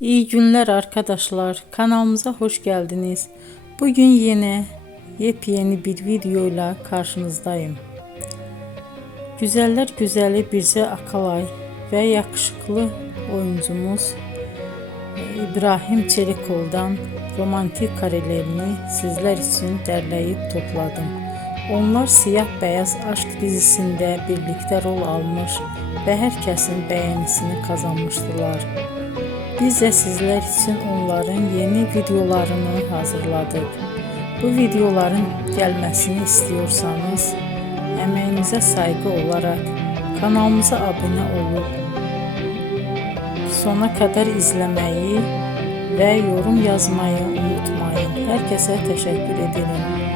İyi günler arkadaşlar. Kanalımıza hoş geldiniz. Bugün yine yepyeni bir videoyla karşınızdayım. Güzeller güzeli Bircə Akalay ve yakışıklı oyuncumuz İbrahim Çelikov'dan romantik karelerini sizler için derleyip topladım. Onlar Siyah Beyaz Aşk dizisinde birlikte rol almış ve herkesin beğenisini kazanmıştılar. Biz de sizler için onların yeni videolarını hazırladık. Bu videoların gelmesini istiyorsanız emeğinize saygı olarak kanalımıza abone olup sona kadar izlemeyi ve yorum yazmayı unutmayın. Herkese teşekkür ederim.